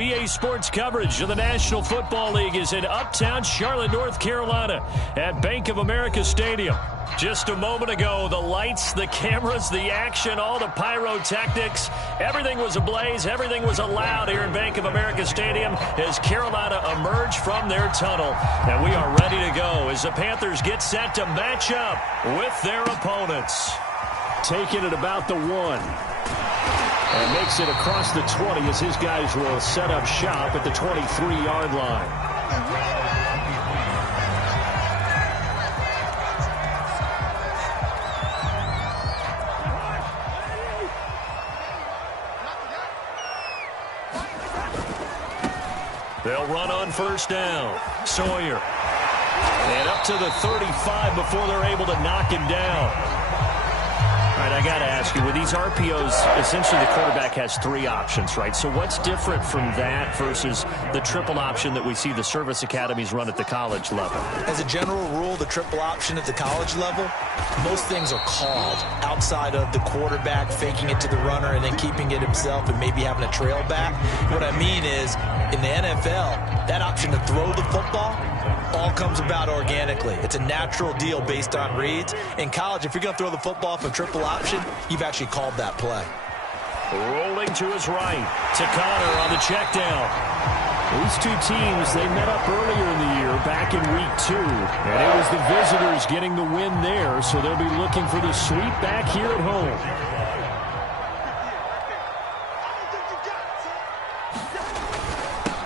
EA Sports coverage of the National Football League is in uptown Charlotte, North Carolina at Bank of America Stadium. Just a moment ago, the lights, the cameras, the action, all the pyrotechnics, everything was ablaze, everything was allowed here in Bank of America Stadium as Carolina emerged from their tunnel. And we are ready to go as the Panthers get set to match up with their opponents. Taking it about the 1. And makes it across the 20 as his guys will set up shop at the 23-yard line. They'll run on first down. Sawyer. And up to the 35 before they're able to knock him down. All right, I got to ask you, with these RPOs, essentially the quarterback has 3 options, right? So what's different from that versus the triple option that we see the service academies run at the college level? As a general rule, the triple option at the college level, most things are called outside of the quarterback faking it to the runner and then keeping it himself and maybe having a trail back. What I mean is, in the NFL, that option to throw the football all comes about organically. It's a natural deal based on reads. In college, if you're going to throw the football from triple option, you've actually called that play. Rolling to his right. To Connor on the check down. These two teams, they met up earlier in the year, back in week 2. And it was the visitors getting the win there, so they'll be looking for the sweep back here at home.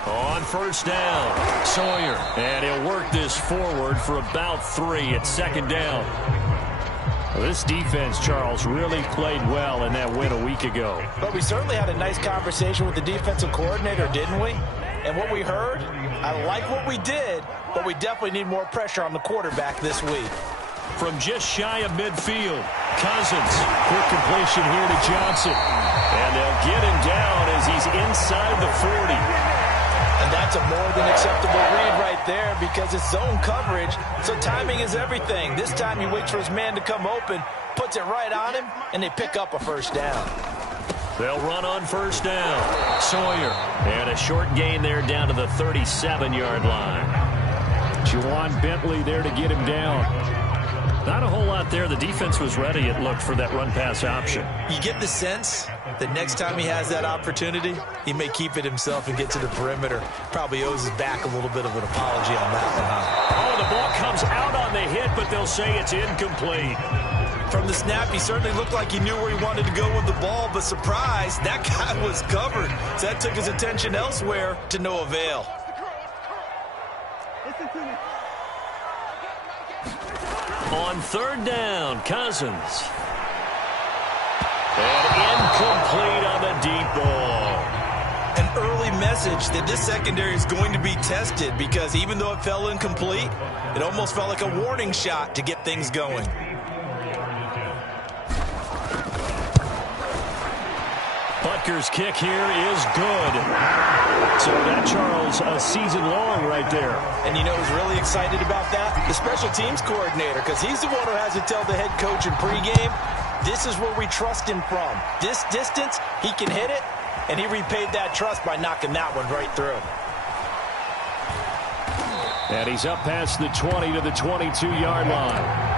On first down, Sawyer. And he'll work this forward for about 3 at second down. Well, this defense, Charles, really played well in that win a week ago. But we certainly had a nice conversation with the defensive coordinator, didn't we? And what we heard, I like what we did, but we definitely need more pressure on the quarterback this week. From just shy of midfield, Cousins. Quick completion here to Johnson. And they'll get him down as he's inside the 40. And that's a more than acceptable read right there because it's zone coverage, so timing is everything. This time he waits for his man to come open, puts it right on him, and they pick up a first down. They'll run on first down. Sawyer. And a short gain there down to the 37-yard line. Juwan Bentley there to get him down. Not a whole lot there. The defense was ready, it looked, for that run-pass option. You get the sense that next time he has that opportunity, he may keep it himself and get to the perimeter. Probably owes his back a little bit of an apology on that one, huh? Oh, the ball comes out on the hit, but they'll say it's incomplete. From the snap, he certainly looked like he knew where he wanted to go with the ball, but surprise, that guy was covered. So that took his attention elsewhere to no avail. On third down, Cousins. And incomplete on the deep ball. An early message that this secondary is going to be tested because even though it fell incomplete, it almost felt like a warning shot to get things going. Butker's kick here is good. So that, Charles, a season long right there. And you know who's really excited about that? The special teams coordinator, because he's the one who has to tell the head coach in pregame, this is where we trust him from. This distance, he can hit it, and he repaid that trust by knocking that one right through. And he's up past the 20 to the 22-yard line.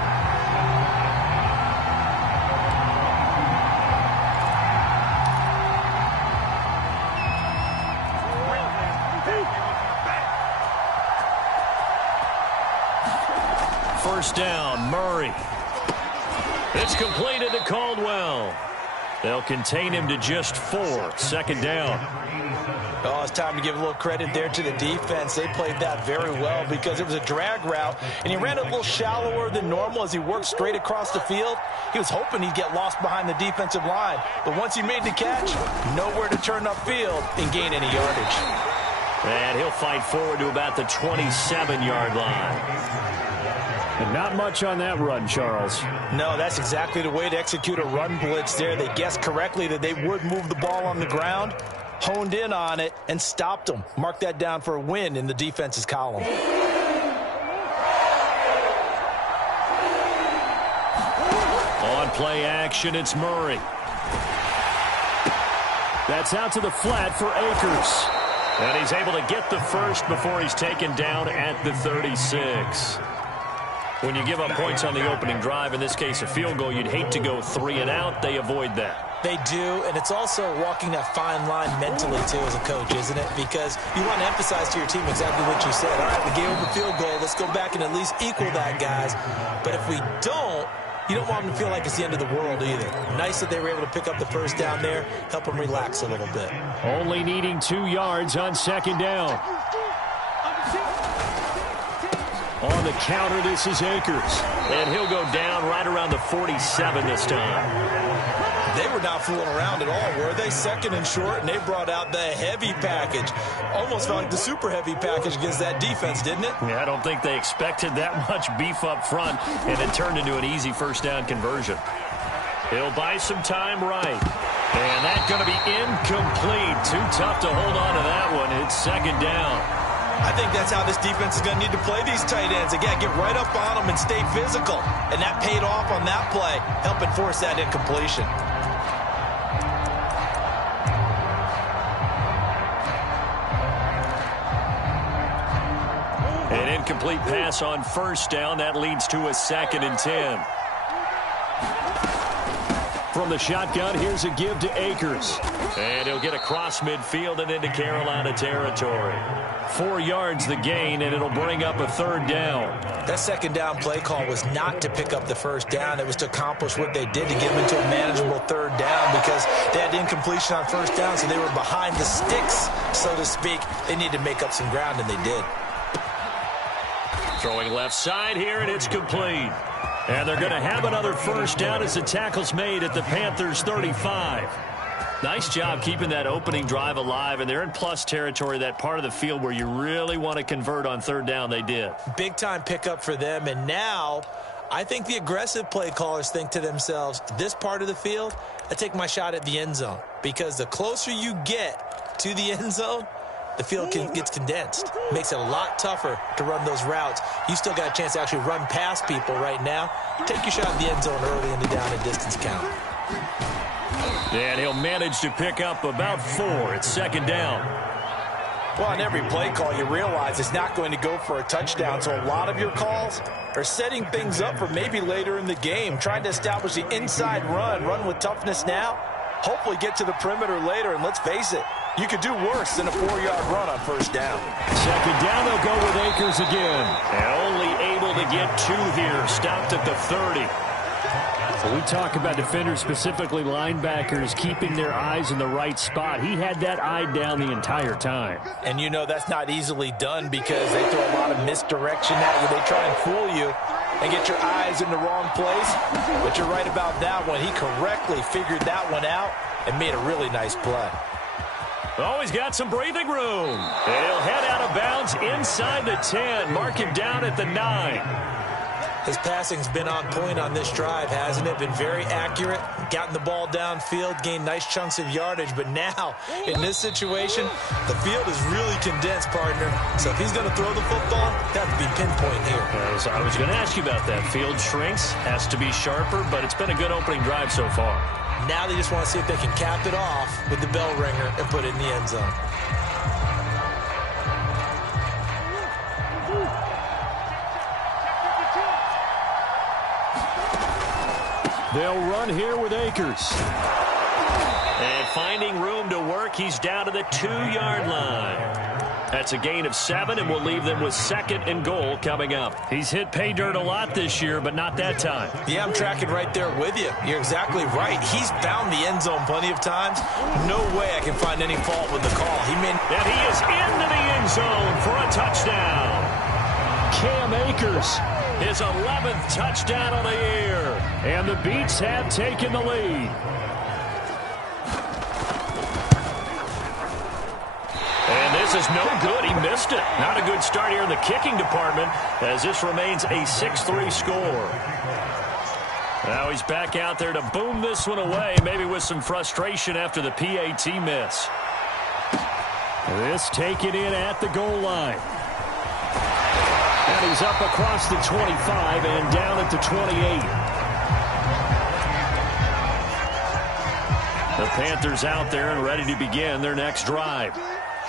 First down, Murray. It's completed to Caldwell. They'll contain him to just 4. Second down. Oh, it's time to give a little credit there to the defense. They played that very well because it was a drag route, and he ran a little shallower than normal as he worked straight across the field. He was hoping he'd get lost behind the defensive line, but once he made the catch, nowhere to turn upfield and gain any yardage. And he'll fight forward to about the 27-yard line. And not much on that run, Charles. No, that's exactly the way to execute a run blitz there. They guessed correctly that they would move the ball on the ground, honed in on it, and stopped them. Mark that down for a win in the defense's column. On play action, it's Murray. That's out to the flat for Akers. And he's able to get the first before he's taken down at the 36. When you give up points on the opening drive, in this case a field goal, you'd hate to go 3 and out. They avoid that. They do, and it's also walking that fine line mentally, too, as a coach, isn't it? Because you want to emphasize to your team exactly what you said. All right, we gave them a field goal. Let's go back and at least equal that, guys. But if we don't, you don't want them to feel like it's the end of the world either. Nice that they were able to pick up the first down there, help them relax a little bit. Only needing 2 yards on second down. On the counter, this is Akers. And he'll go down right around the 47 this time. They were not fooling around at all, were they? Second and short, and they brought out the heavy package. Almost felt like the super heavy package against that defense, didn't it? Yeah, I don't think they expected that much beef up front, and it turned into an easy first down conversion. He'll buy some time right. And that's going to be incomplete. Too tough to hold on to that one. It's second down. I think that's how this defense is going to need to play these tight ends. Again, get right up on them and stay physical. And that paid off on that play, helping force that incompletion. An incomplete pass on first down. That leads to a 2nd and 10. From the shotgun, here's a give to Akers. And he'll get across midfield and into Carolina territory. 4 yards the gain, and it'll bring up a 3rd down. That second down play call was not to pick up the first down. It was to accomplish what they did to get them into a manageable 3rd down because they had incompletion on first down, so they were behind the sticks, so to speak. They needed to make up some ground, and they did. Throwing left side here, and it's complete. And they're going to have another first down as the tackle's made at the Panthers' 35. Nice job keeping that opening drive alive, and they're in plus territory, that part of the field where you really want to convert on 3rd down. They did. Big-time pickup for them, and now I think the aggressive play callers think to themselves, this part of the field, I take my shot at the end zone, because the closer you get to the end zone, the field gets condensed. Makes it a lot tougher to run those routes. You still got a chance to actually run past people right now. Take your shot at the end zone early in the down and distance count. And he'll manage to pick up about 4. It's second down. Well, on every play call, you realize it's not going to go for a touchdown. So a lot of your calls are setting things up for maybe later in the game, trying to establish the inside run with toughness now, hopefully get to the perimeter later. And let's face it, you could do worse than a 4-yard run on first down. Second down, they'll go with Akers again. And only able to get 2 here. Stopped at the 30. So we talk about defenders, specifically linebackers, keeping their eyes in the right spot. He had that eye down the entire time. And you know that's not easily done because they throw a lot of misdirection at you. They try and fool you and get your eyes in the wrong place. But you're right about that one. He correctly figured that one out and made a really nice play. Oh, he's got some breathing room. And he'll head out of bounds inside the 10. Mark him down at the 9. His passing's been on point on this drive, hasn't it? Been very accurate, gotten the ball downfield, gained nice chunks of yardage. But now, in this situation, the field is really condensed, partner. So if he's going to throw the football, that would be pinpoint here. So I was going to ask you about that. Field shrinks, has to be sharper, but it's been a good opening drive so far. Now they just want to see if they can cap it off with the bell ringer and put it in the end zone. They'll run here with Akers. And finding room to work, he's down to the 2-yard line. That's a gain of 7, and we'll leave them with 2nd and goal coming up. He's hit pay dirt a lot this year, but not that time. Yeah, I'm tracking right there with you. You're exactly right. He's found the end zone plenty of times. No way I can find any fault with the call. And he is into the end zone for a touchdown. Cam Akers, his 11th touchdown of the year. And the Beats have taken the lead. And this is no good. He missed it. Not a good start here in the kicking department as this remains a 6-3 score. Now he's back out there to boom this one away, maybe with some frustration after the PAT miss. This taken in at the goal line. And he's up across the 25 and down at the 28. The Panthers out there and ready to begin their next drive.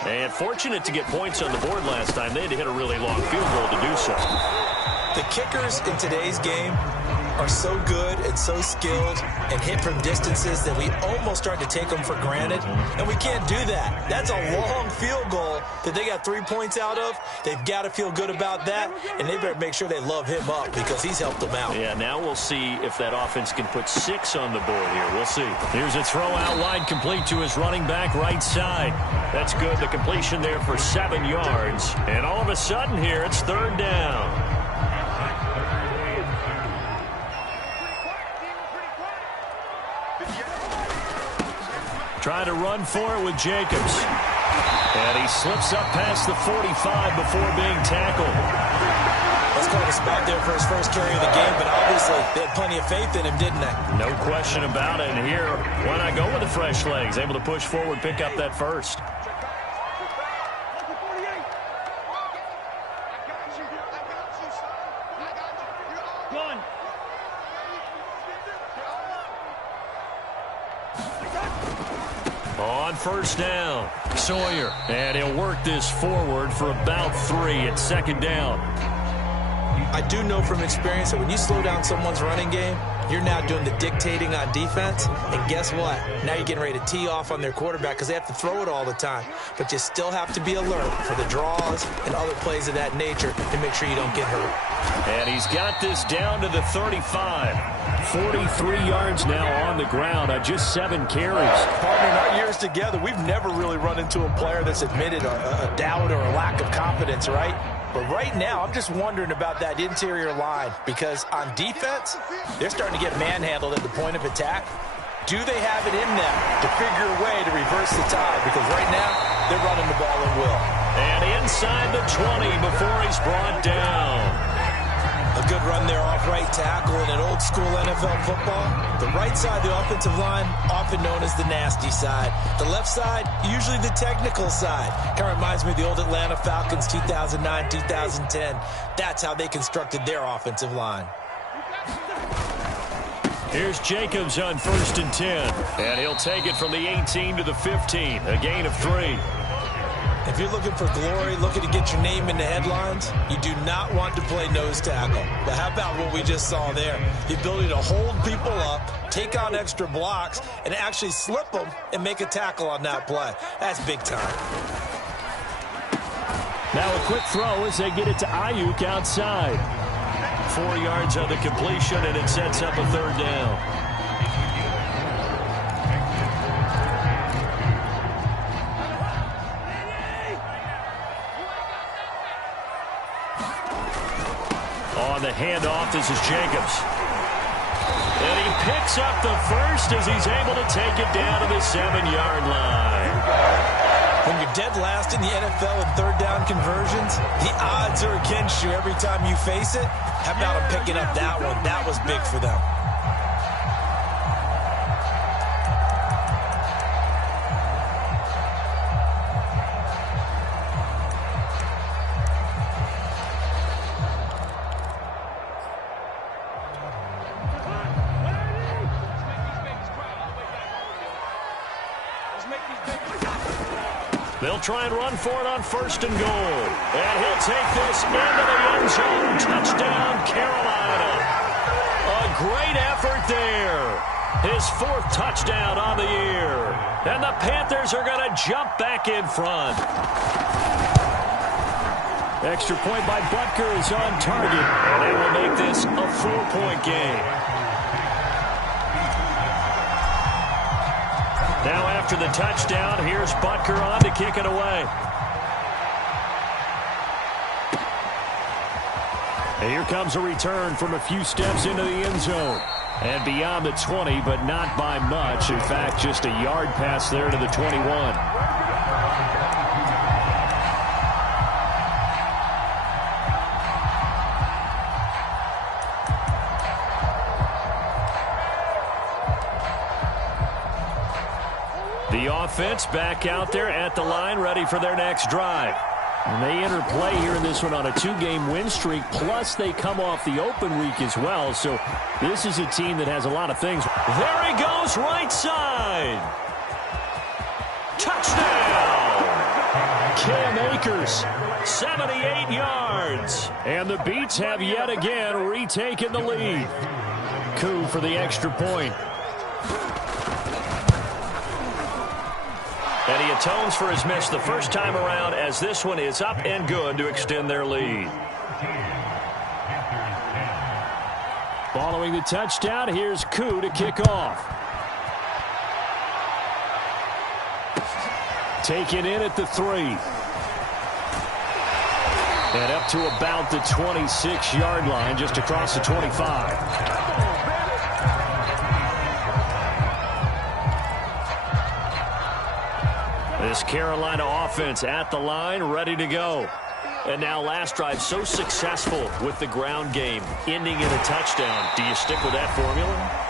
And fortunate to get points on the board last time. They had to hit a really long field goal to do so. The kickers in today's game are so good and so skilled and hit from distances that we almost start to take them for granted. And we can't do that. That's a long field goal that they got 3 points out of. They've got to feel good about that, and they better make sure they love him up because he's helped them out. Yeah, now we'll see if that offense can put 6 on the board here. We'll see. Here's a throw out wide, complete to his running back right side. That's good. The completion there for 7 yards. And all of a sudden here, it's 3rd down. Trying to run for it with Jacobs. And he slips up past the 45 before being tackled. Let's call it a spot there for his first carry of the game, but obviously they had plenty of faith in him, didn't they? No question about it. And here, why not go with the fresh legs? Able to push forward, pick up that first. On first down, Sawyer. And he'll work this forward for about 3 at 2nd down. I do know from experience that when you slow down someone's running game, you're now doing the dictating on defense. And guess what? Now you're getting ready to tee off on their quarterback because they have to throw it all the time. But you still have to be alert for the draws and other plays of that nature to make sure you don't get hurt. And he's got this down to the 35. 43 yards now on the ground on just 7 carries. Partner, in our years together, we've never really run into a player that's admitted a doubt or a lack of confidence, right? But right now, I'm just wondering about that interior line because on defense, they're starting to get manhandled at the point of attack. Do they have it in them to figure a way to reverse the tide? Because right now, they're running the ball at will. And inside the 20 before he's brought down. A good run there off right tackle in an old school NFL football. The right side, the offensive line, often known as the nasty side. The left side, usually the technical side. Kind of reminds me of the old Atlanta Falcons 2009, 2010. That's how they constructed their offensive line. Here's Jacobs on 1st and 10. And he'll take it from the 18 to the 15. A gain of 3. If you're looking for glory, looking to get your name in the headlines, you do not want to play nose tackle. But how about what we just saw there? The ability to hold people up, take on extra blocks, and actually slip them and make a tackle on that play. That's big time. Now a quick throw as they get it to Ayuk outside. 4 yards on the completion, and it sets up a 3rd down. On the handoff, this is Jacobs. And he picks up the first as he's able to take it down to the 7-yard line. When you're dead last in the NFL in 3rd down conversions, the odds are against you every time you face it. How about him picking up that one? That was big for them. They'll try and run for it on 1st and goal. And he'll take this into the end zone. Touchdown, Carolina. A great effort there. His 4th touchdown on the year. And the Panthers are going to jump back in front. Extra point by Butker is on target. And they will make this a 4-point game. Now after the touchdown, here's Butker on to kick it away. And here comes a return from a few steps into the end zone. And beyond the 20, but not by much. In fact, just a yard pass there to the 21. The offense back out there at the line, ready for their next drive. And they enter play here in this one on a 2-game win streak, plus they come off the open week as well. So this is a team that has a lot of things. There he goes, right side. Touchdown! Cam Akers, 78 yards. And the Beats have yet again retaken the lead. Coup for the extra point. And he atones for his miss the first time around, as this one is up and good to extend their lead. Following the touchdown, here's Coup to kick off. Taken in at the 3. And up to about the 26-yard line, just across the 25. This Carolina offense at the line, ready to go. And now last drive so successful with the ground game, ending in a touchdown. Do you stick with that formula?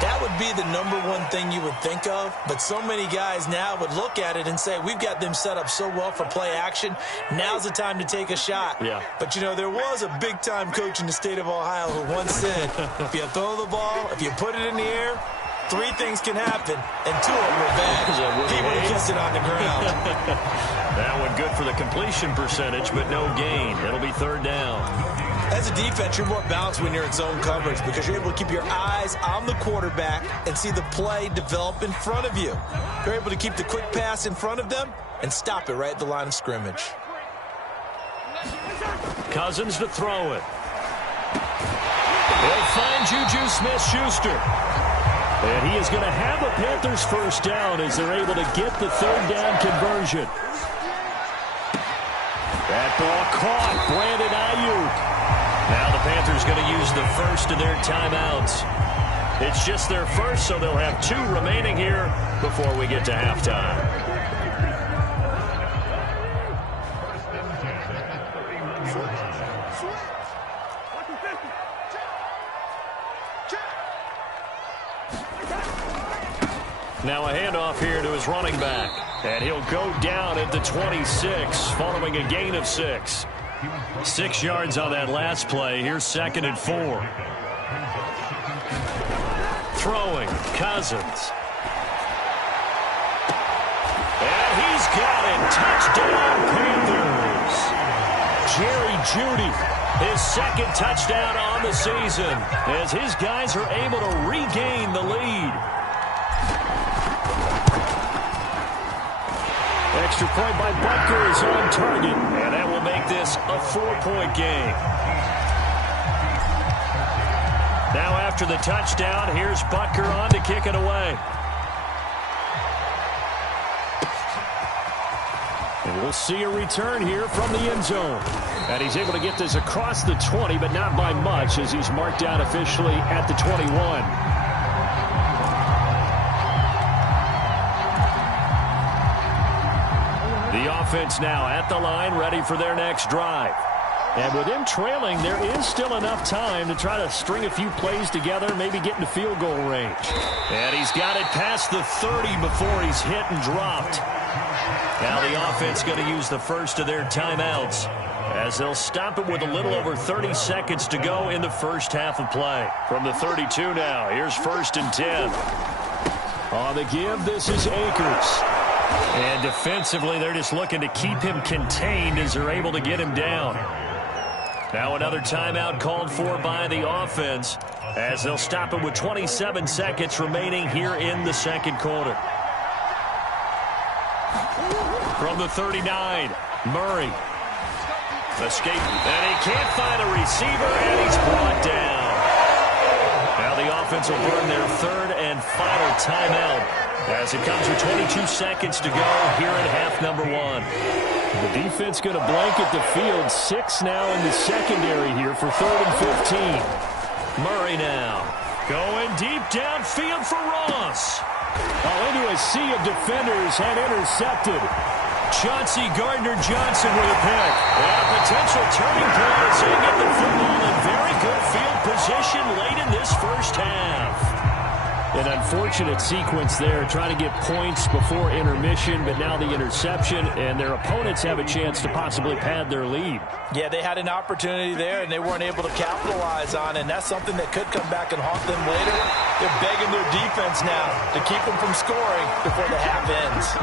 That would be the #1 thing you would think of, but so many guys now would look at it and say, we've got them set up so well for play action. Now's the time to take a shot. Yeah. But, you know, there was a big-time coach in the state of Ohio who once said, if you throw the ball, if you put it in the air, 3 things can happen, and 2 of them are bad. He would have kissed it on the ground. That one good for the completion percentage, but no gain. It'll be 3rd down. As a defense, you're more balanced when you're in zone coverage because you're able to keep your eyes on the quarterback and see the play develop in front of you. You're able to keep the quick pass in front of them and stop it right at the line of scrimmage. Cousins to throw it. They'll find Juju Smith-Schuster. And he is going to have a Panthers first down as they're able to get the 3rd down conversion. That ball caught. Brandon Ayuk. Now the Panthers going to use the first of their timeouts. It's just their first, so they'll have 2 remaining here before we get to halftime. Now a handoff here to his running back. And he'll go down at the 26 following a gain of 6. 6 yards on that last play. Here's 2nd and 4. Throwing, Cousins. And he's got it. Touchdown, Panthers. Jerry Jeudy, his 2nd touchdown on the season, as his guys are able to regain the lead. Extra point by Butker is on target, and that will make this a 4-point game. Now after the touchdown, here's Butker on to kick it away. And we'll see a return here from the end zone. And he's able to get this across the 20, but not by much, as he's marked down officially at the 21. The offense now at the line, ready for their next drive. And with him trailing, there is still enough time to try to string a few plays together, maybe get into field goal range. And he's got it past the 30 before he's hit and dropped. Now the offense going to use the first of their timeouts, as they'll stop it with a little over 30 seconds to go in the first half of play. From the 32 now, here's 1st and 10. On the give, this is Akers. And defensively, they're just looking to keep him contained as they're able to get him down. Now another timeout called for by the offense, as they'll stop it with 27 seconds remaining here in the 2nd quarter. From the 39, Murray. Escape, and he can't find a receiver, and he's brought down. Now the offense will burn their 3rd and final timeout, as it comes with 22 seconds to go here in half number 1. The defense going to blanket the field. 6 now in the secondary here for 3rd and 15. Murray now going deep downfield for Ross. Into a sea of defenders and intercepted. Chauncey Gardner-Johnson with a pick. And a potential turning point as they get the football in very good field position late in this first half. An unfortunate sequence there, trying to get points before intermission, but now the interception, and their opponents have a chance to possibly pad their lead. Yeah, they had an opportunity there, and they weren't able to capitalize on it, and that's something that could come back and haunt them later. They're begging their defense now to keep them from scoring before the half ends.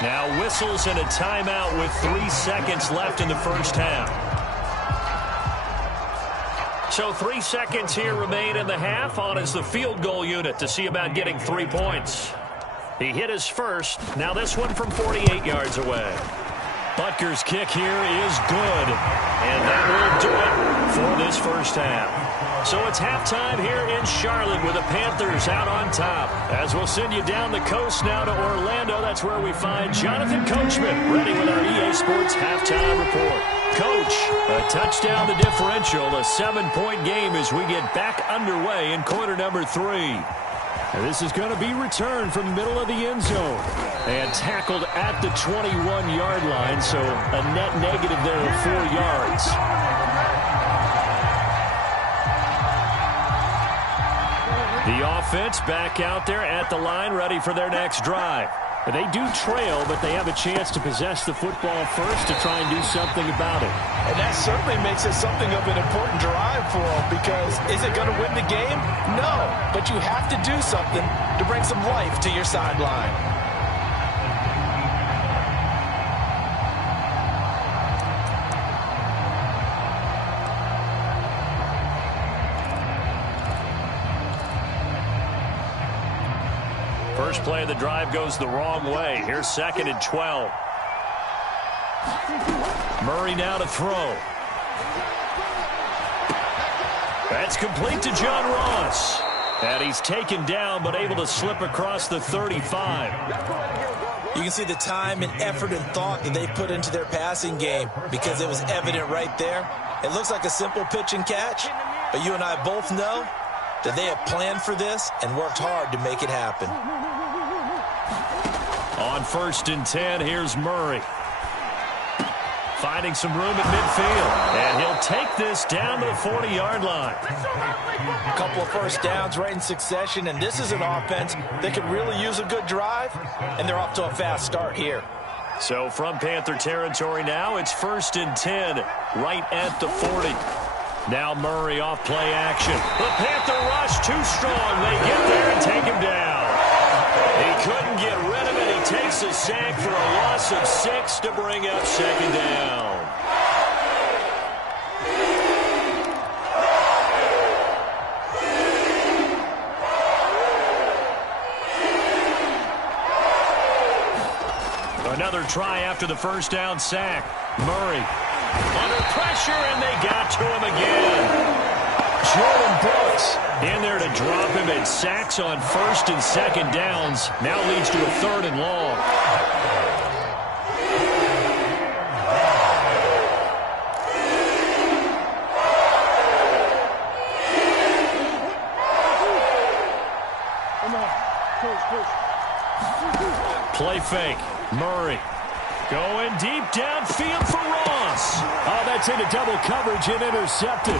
Now whistles and a timeout with 3 seconds left in the first half. So 3 seconds here remain in the half. On is the field goal unit to see about getting 3 points. He hit his first. Now this one from 48 yards away. Butker's kick here is good. And that will do it for this first half. So it's halftime here in Charlotte with the Panthers out on top. As we'll send you down the coast now to Orlando, that's where we find Jonathan Coachman ready with our EA Sports halftime report. Coach, a touchdown to differential, a 7-point game as we get back underway in quarter number 3. And this is going to be returned from the middle of the end zone and tackled at the 21-yard line, so a net negative there of 4 yards. The offense back out there at the line, ready for their next drive. They do trail, but they have a chance to possess the football first to try and do something about it. And that certainly makes it something of an important drive for them, because is it going to win the game? No, but you have to do something to bring some life to your sideline. First play of the drive goes the wrong way. Here's 2nd and 12. Murray now to throw. That's complete to John Ross. And he's taken down, but able to slip across the 35. You can see the time and effort and thought that they put into their passing game, because it was evident right there. It looks like a simple pitch and catch, but you and I both know that they have planned for this and worked hard to make it happen. On 1st and 10, here's Murray. Finding some room at midfield. And he'll take this down to the 40-yard line. A couple of first downs right in succession, and this is an offense that could really use a good drive, and they're off to a fast start here. So from Panther territory now, it's 1st and 10, right at the 40. Now Murray off play action. The Panther rush too strong. They get there and take him down. He couldn't get rid of it. He takes a sack for a loss of 6 to bring up 2nd down. Another try after the first down sack. Murray under pressure, and they got to him again. Jordan Brooks in there to drop him, and sacks on 1st and 2nd downs. Now leads to a 3rd and long. Play fake. Murray going deep downfield for Ross. Oh, that's into double coverage and intercepted.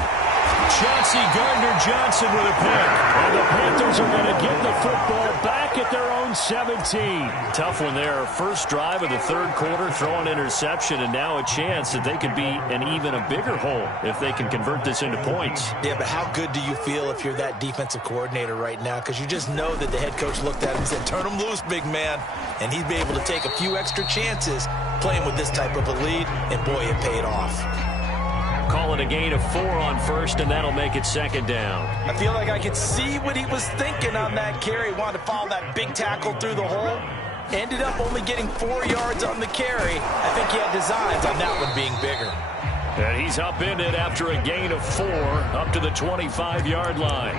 Chauncey Gardner-Johnson with a pick. And the Panthers are going to get the football back at their own 17. Tough one there. First drive of the 3rd quarter, throwing interception, and now a chance that they could be in even a bigger hole if they can convert this into points. Yeah, but how good do you feel if you're that defensive coordinator right now? Because you just know that the head coach looked at him and said, turn him loose, big man. And he'd be able to take a few extra chances playing with this type of a lead, and boy, it paid off. Call it a gain of 4 on 1st, and that'll make it 2nd down. I feel like I could see what he was thinking on that carry. Wanted to follow that big tackle through the hole. Ended up only getting 4 yards on the carry. I think he had designs on that one being bigger. And he's upended after a gain of 4 up to the 25-yard line.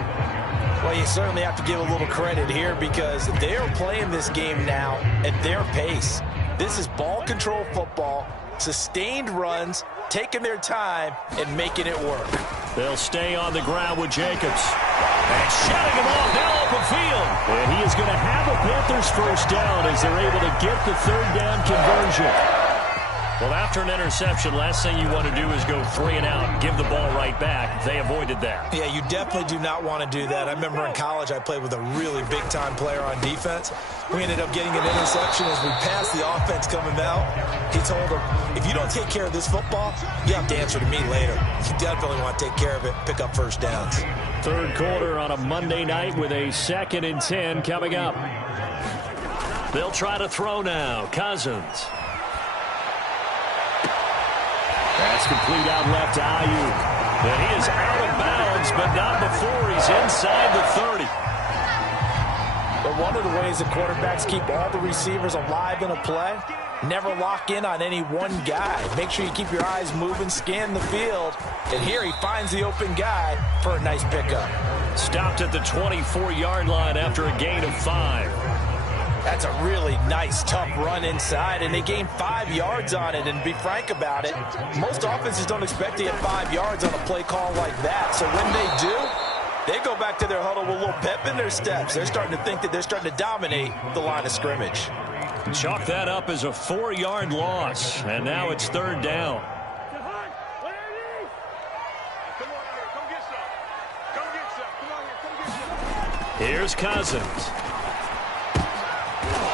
Well, you certainly have to give a little credit here, because they are playing this game now at their pace. This is ball control football, sustained runs, taking their time and making it work. They'll stay on the ground with Jacobs. And shutting him off now open field. And he is going to have a Panthers first down as they're able to get the 3rd down conversion. Well, after an interception, last thing you want to do is go 3 and out, give the ball right back. They avoided that. Yeah, you definitely do not want to do that. I remember in college I played with a really big-time player on defense. We ended up getting an interception as we passed the offense coming out. He told him, if you don't take care of this football, you have to answer to me later. You definitely want to take care of it, pick up first downs. Third quarter on a Monday night with a 2nd and 10 coming up. They'll try to throw now. Cousins. That's complete out left to Ayuk. And he is out of bounds, but not before he's inside the 30. But one of the ways that quarterbacks keep all the receivers alive in a play, never lock in on any one guy. Make sure you keep your eyes moving, scan the field. And here he finds the open guy for a nice pickup. Stopped at the 24-yard line after a gain of 5. That's a really nice, tough run inside, and they gained 5 yards on it. And to be frank about it, most offenses don't expect to get 5 yards on a play call like that. So when they do, they go back to their huddle with a little pep in their steps. They're starting to think that they're starting to dominate the line of scrimmage. Chalk that up as a 4-yard loss, and now it's 3rd down. Here's Cousins.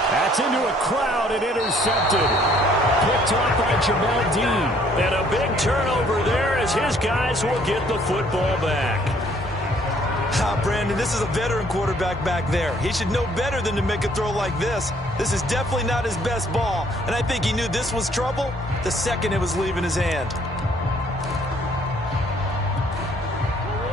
That's into a crowd and intercepted. Picked off by Jamel Dean. And a big turnover there as his guys will get the football back. Brandon, this is a veteran quarterback back there. He should know better than to make a throw like this. This is definitely not his best ball, and I think he knew this was trouble the second it was leaving his hand.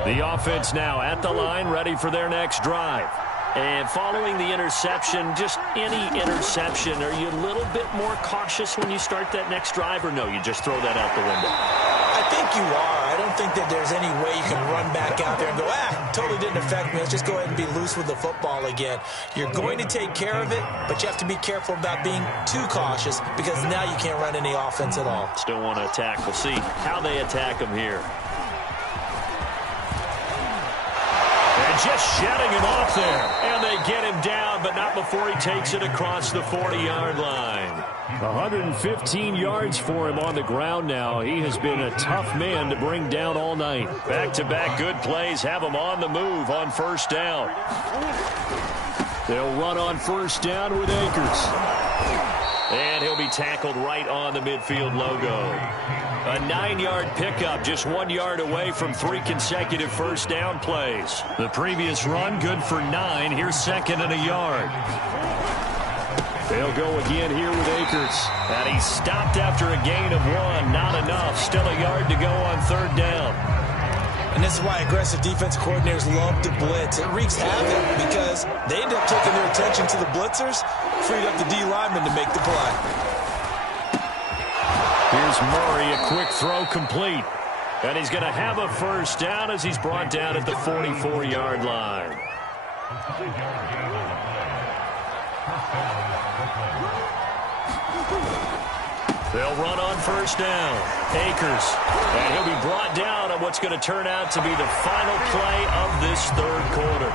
The offense now at the line, ready for their next drive. And following the interception, just any interception, are you a little bit more cautious when you start that next drive, or no, you just throw that out the window? I think you are. I don't think that there's any way you can run back out there and go, totally didn't affect me. Let's just go ahead and be loose with the football again. You're going to take care of it, but you have to be careful about being too cautious because now you can't run any offense at all. Still want to attack. We'll see how they attack him here. And just shutting him off there. And they get him down, but not before he takes it across the 40-yard line. 115 yards for him on the ground now. He has been a tough man to bring down all night. Back-to-back good plays have him on the move on 1st down. They'll run on 1st down with Akers. And he'll be tackled right on the midfield logo. A 9-yard pickup, just 1 yard away from 3 consecutive 1st down plays. The previous run, good for 9. Here's 2nd and a yard. They'll go again here with Akers. And he stopped after a gain of 1. Not enough. Still a yard to go on 3rd down. And this is why aggressive defense coordinators love to blitz. It wreaks havoc because they end up taking their attention to the blitzers, freed up the D lineman to make the play. Here's Murray, a quick throw complete. And he's going to have a 1st down as he's brought down at the 44-yard line. They'll run on 1st down. Akers. And he'll be brought down on what's going to turn out to be the final play of this 3rd quarter.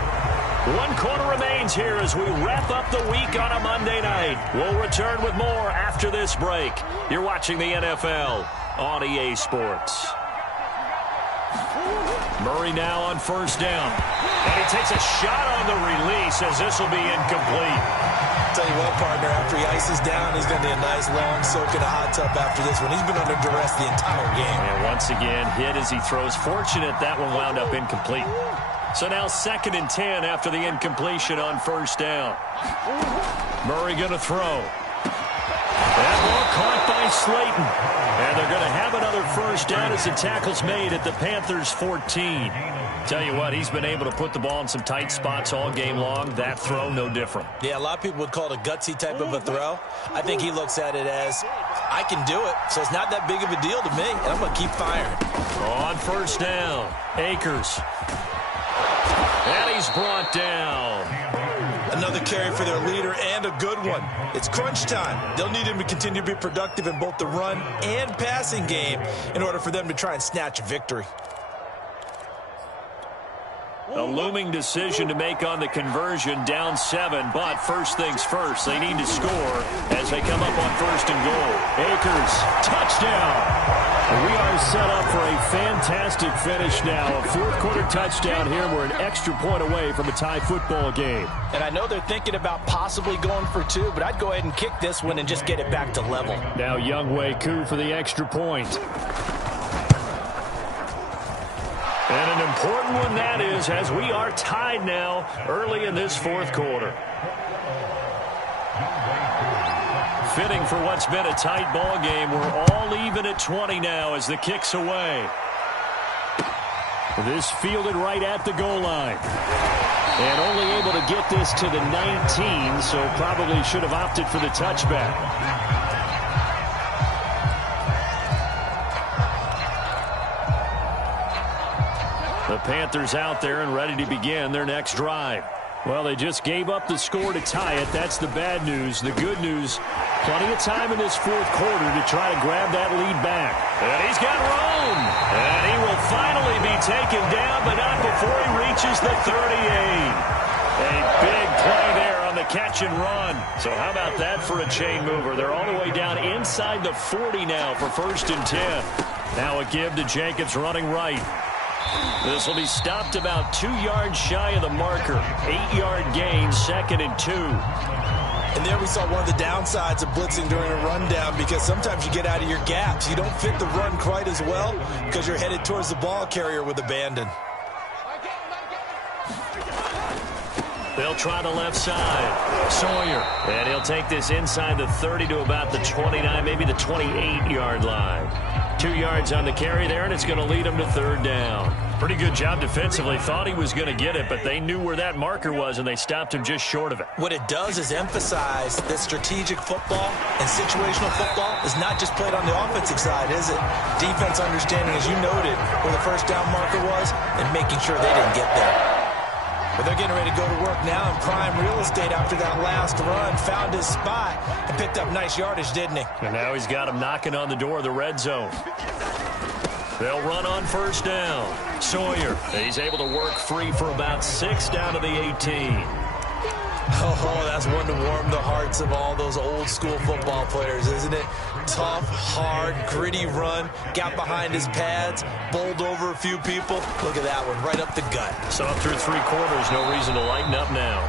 1 quarter remains here as we wrap up the week on a Monday night. We'll return with more after this break. You're watching the NFL on EA Sports. Murray now on 1st down. And he takes a shot on the release as this will be incomplete. Tell you what, partner, after he ices down, he's going to need a nice long soak in a hot tub after this one. He's been under duress the entire game. And once again, hit as he throws. Fortunate that one wound up incomplete. So now 2nd and 10 after the incompletion on 1st down. Murray going to throw. That ball caught by Slayton. And they're going to have another 1st down as the tackle's made at the Panthers' 14. Tell you what, he's been able to put the ball in some tight spots all game long. That throw, no different. Yeah, a lot of people would call it a gutsy type of a throw. I think he looks at it as, I can do it, so it's not that big of a deal to me, and I'm going to keep firing. On 1st down, Akers. And he's brought down. Another carry for their leader and a good one. It's crunch time. They'll need him to continue to be productive in both the run and passing game in order for them to try and snatch a victory. A looming decision to make on the conversion, down 7, but first things first, they need to score as they come up on 1st and goal. Akers, touchdown. We are set up for a fantastic finish now. A fourth-quarter touchdown here. We're an extra point away from a tie football game. And I know they're thinking about possibly going for 2, but I'd go ahead and kick this one and just get it back to level. Now Younghoe Koo for the extra point. And an important one that is, as we are tied now early in this fourth quarter. Fitting for what's been a tight ball game. We're all even at 20 now as the kick's away. This fielded right at the goal line. And only able to get this to the 19, so probably should have opted for the touchback. The Panthers out there and ready to begin their next drive. Well, they just gave up the score to tie it. That's the bad news. The good news, plenty of time in this fourth quarter to try to grab that lead back. And he's got room. And he will finally be taken down, but not before he reaches the 38. A big play there on the catch and run. So how about that for a chain mover? They're all the way down inside the 40 now for 1st and 10. Now a give to Jenkins running right. This will be stopped about 2 yards shy of the marker. 8-yard gain, 2nd and 2. And there we saw one of the downsides of blitzing during a rundown, because sometimes you get out of your gaps. You don't fit the run quite as well because you're headed towards the ball carrier with abandon. They'll try the left side. Sawyer. And he'll take this inside the 30 to about the 29, maybe the 28-yard line. 2 yards on the carry there, and it's going to lead him to 3rd down. Pretty good job defensively. Thought he was going to get it, but they knew where that marker was, and they stopped him just short of it. What it does is emphasize that strategic football and situational football is not just played on the offensive side, is it? Defense understanding, as you noted, where the 1st down marker was and making sure they didn't get there. But they're getting ready to go to work now in prime real estate after that last run. Found his spot and picked up nice yardage, didn't he? And now he's got him knocking on the door of the red zone. They'll run on 1st down. Sawyer, he's able to work free for about 6 down to the 18. Oh, that's one to warm the hearts of all those old school football players, isn't it? Tough, hard, gritty run. Got behind his pads, bowled over a few people. Look at that one, right up the gut. Saw through 3 quarters, no reason to lighten up now.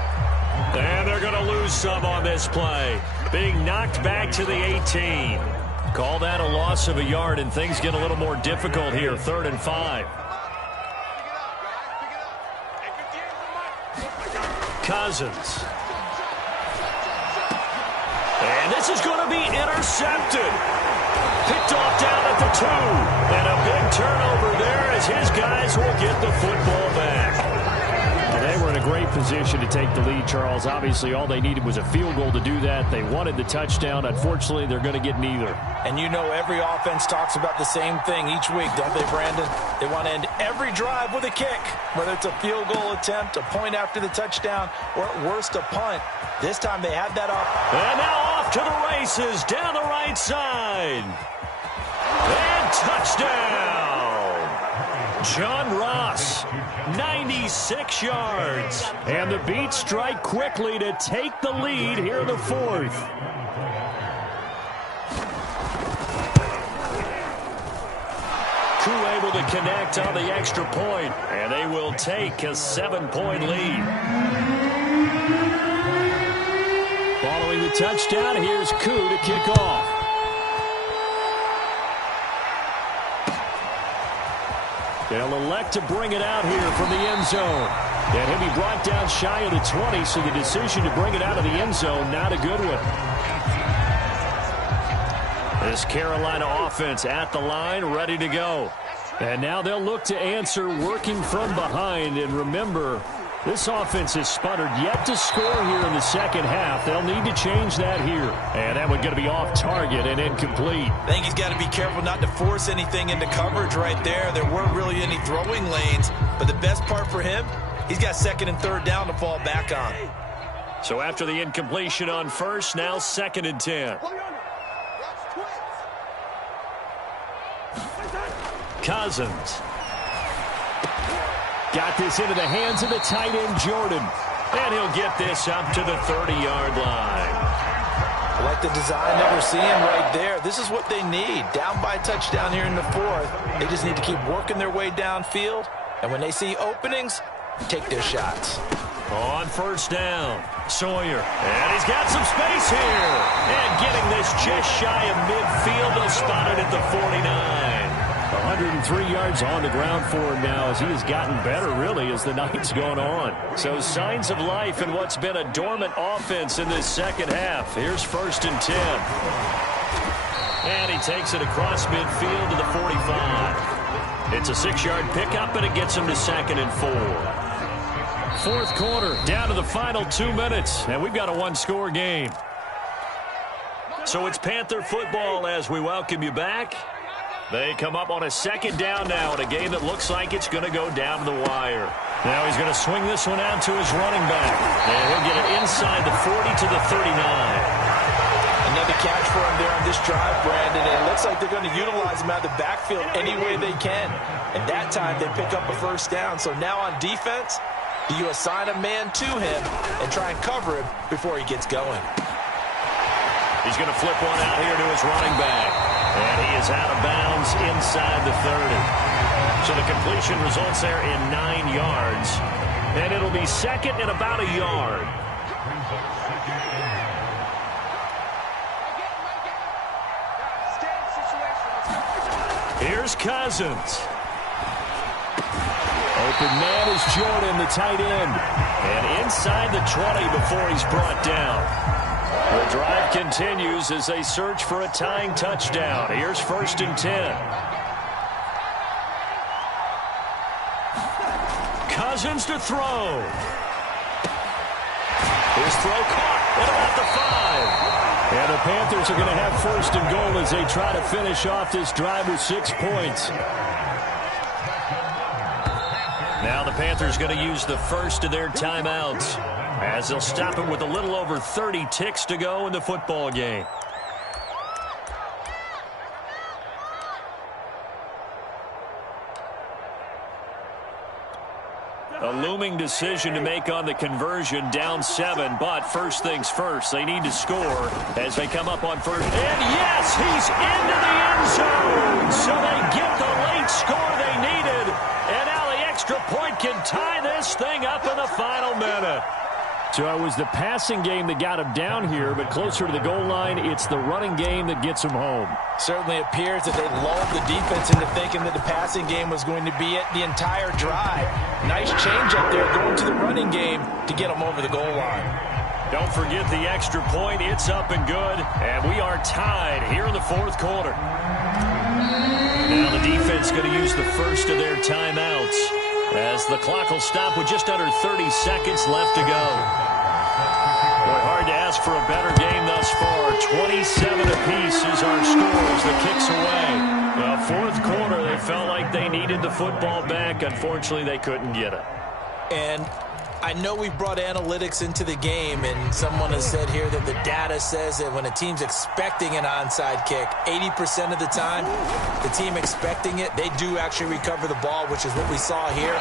And they're going to lose some on this play. Being knocked back to the 18. Call that a loss of a yard, and things get a little more difficult here. 3rd and 5. Cousins. And this is going to be intercepted. Picked off down at the 2. And a big turnover there as his guys will get the football back. They were in a great position to take the lead, Charles. Obviously, all they needed was a field goal to do that. They wanted the touchdown. Unfortunately, they're going to get neither. And you know every offense talks about the same thing each week, don't they, Brandon? They want to end every drive with a kick, whether it's a field goal attempt, a point after the touchdown, or at worst, a punt. This time they had that off. And now off to the races down the right side. And touchdown. John Ross, 96 yards. And the Beats strike quickly to take the lead here in the 4th. Koo able to connect on the extra point, and they will take a 7-point lead. Following the touchdown, here's Koo to kick off. They'll elect to bring it out here from the end zone. And he'll be brought down shy of the 20, so the decision to bring it out of the end zone, not a good one. This Carolina offense at the line, ready to go. And now they'll look to answer working from behind. And remember, this offense has sputtered yet to score here in the second half. They'll need to change that here. And that one's going to be off target and incomplete. I think he's got to be careful not to force anything into coverage right there. There weren't really any throwing lanes. But the best part for him, he's got 2nd and 3rd down to fall back on. So after the incompletion on 1st, now 2nd and 10. Cousins. Got this into the hands of the tight end, Jordan. And he'll get this up to the 30-yard line. I like the design that we're seeing right there. This is what they need. Down by a touchdown here in the fourth. They just need to keep working their way downfield. And when they see openings, take their shots. On first down, Sawyer. And he's got some space here. And getting this just shy of midfield. They'll spot it at the 49. 103 yards on the ground for him now as he has gotten better, really, as the night's gone on. So signs of life in what's been a dormant offense in this second half. Here's 1st and 10. And he takes it across midfield to the 45. It's a 6-yard pickup, and it gets him to 2nd and 4. Fourth quarter, down to the final 2 minutes, and we've got a one-score game. So it's Panther football as we welcome you back. They come up on a 2nd down now in a game that looks like it's going to go down to the wire. Now he's going to swing this one out to his running back. And he'll get it inside the 40 to the 39. Another catch for him there on this drive, Brandon. And it looks like they're going to utilize him out of the backfield any way they can. And that time they pick up a 1st down. So now on defense, do you assign a man to him and try and cover him before he gets going? He's going to flip one out here to his running back. And he is out of bounds inside the 30. So the completion results there in 9 yards. And it'll be 2nd and about a yard. Here's Cousins. Open man is Jordan, the tight end. And inside the 20 before he's brought down. The drive continues as they search for a tying touchdown. Here's 1st and 10. Cousins to throw. His throw caught at about the 5. And the Panthers are going to have 1st and goal as they try to finish off this drive with 6 points. Now the Panthers going to use the first of their timeouts, as they'll stop it with a little over 30 ticks to go in the football game. A looming decision to make on the conversion, down 7, but first things first, they need to score as they come up on 1st. And yes, he's into the end zone, so they get the late score they needed, and now the extra point can tie this thing up in the final minute. So it was the passing game that got him down here, but closer to the goal line, it's the running game that gets him home. Certainly appears that they lulled the defense into thinking that the passing game was going to be it the entire drive. Nice change up there going to the running game to get them over the goal line. Don't forget the extra point. It's up and good, and we are tied here in the fourth quarter. Now the defense going to use the first of their timeouts, as the clock will stop with just under 30 seconds left to go. Boy, hard to ask for a better game thus far. 27 apiece is our score as the kicks away. Well, fourth quarter, they felt like they needed the football back. Unfortunately, they couldn't get it. And I know we brought analytics into the game, and someone has said here that the data says that when a team's expecting an onside kick, 80% of the time, the team expecting it, they do actually recover the ball, which is what we saw here.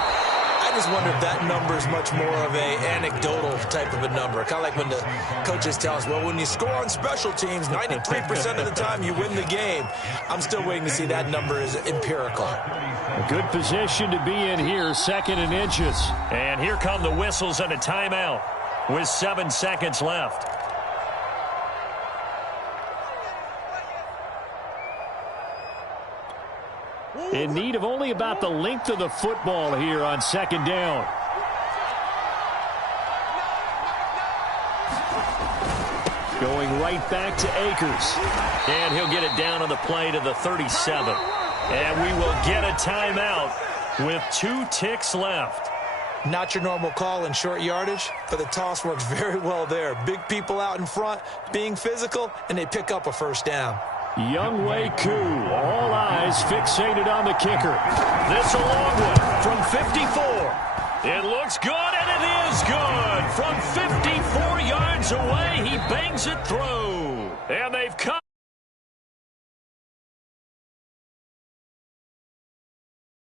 I just wonder if that number is much more of a anecdotal type of a number. Kind of like when the coaches tell us, well, when you score on special teams, 93% of the time you win the game. I'm still waiting to see that number is empirical. A good position to be in here, 2nd and inches. And here come the whistles and a timeout with 7 seconds left. In need of only about the length of the football here on 2nd down. Going right back to Akers. And he'll get it down on the play to the 37. And we will get a timeout with 2 ticks left. Not your normal call in short yardage, but the toss works very well there. Big people out in front, being physical, and they pick up a 1st down. Younghoe Koo, all eyes fixated on the kicker. This a long one from 54. It looks good, and it is good. From 54 yards away, he bangs it through. And they've come